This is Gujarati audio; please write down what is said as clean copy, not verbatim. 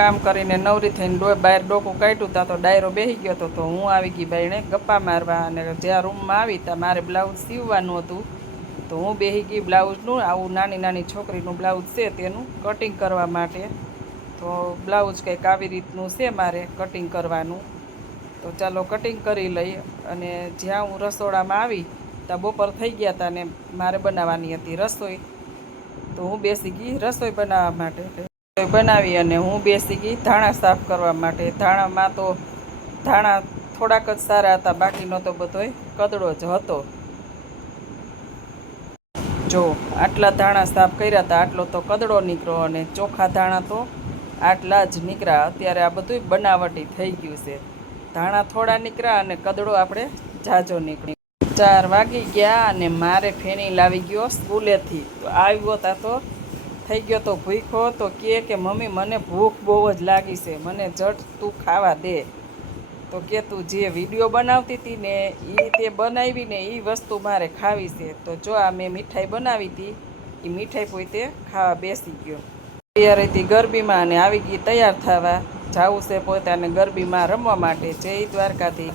કામ કરીને નવરી થઈને બહાર ડોકું કાઢ્યું તા તો ડાયરો બેસી ગયો હતો. તો હું આવી ગઈ બાઈને ગપ્પા મારવા, અને જ્યાં રૂમમાં આવી ત્યાં મારે બ્લાઉઝ સીવવાનું હતું. તો હું બેસી ગઈ બ્લાઉઝનું, આવું નાની નાની છોકરીનું બ્લાઉઝ છે તેનું કટિંગ કરવા માટે. તો બ્લાઉઝ કંઈક આવી રીતનું છે મારે કટિંગ કરવાનું. તો ચાલો કટિંગ કરી લઈ. અને જ્યાં હું રસોડામાં આવી ત્યાં બપોર થઈ ગયા હતા ને મારે બનાવવાની હતી રસોઈ. તો હું બેસી ગઈ રસોઈ બનાવવા માટે. રસોઈ બનાવી અને હું બેસી ગઈ ધાણા સાફ કરવા માટે. ધાણામાં તો ધાણા થોડાક જ સારા હતા, બાકીનો તો બધોય કદડો જ હતો. જો આટલા ધાણા સાફ કર્યા હતા, આટલો તો કદડો નીકળ્યો, અને ચોખ્ખા ધાણા તો આટલા જ નીકળ્યા. અત્યારે આ બધું બનાવટી થઈ ગયું છે. ધાણા થોડા નીકળ્યા અને કદડો આપણે જાજો નીકળી. 4 વાગી ગયા અને મારે ફેણી લાવી ગયો સ્કૂલેથી. તો આવ્યો તા તો થઈ ગયો તો ભૂખ્યો. તો કે મમ્મી મને ભૂખ બહુ જ લાગી છે, મને જટ તું ખાવા દે. તો કે તું જે વિડીયો બનાવતી હતી ને એ તે બનાવી ને એ વસ્તુ મારે ખાવી છે. તો જો આ મેં મીઠાઈ બનાવી હતી, એ મીઠાઈ પોતે ખાવા બેસી ગયો. તૈયાર હતી ગરબીમાં અને આવી ગઈ તૈયાર થવા. જવું છે પોતાને ગરબીમાં રમવા માટે. જય દ્વારકાથી.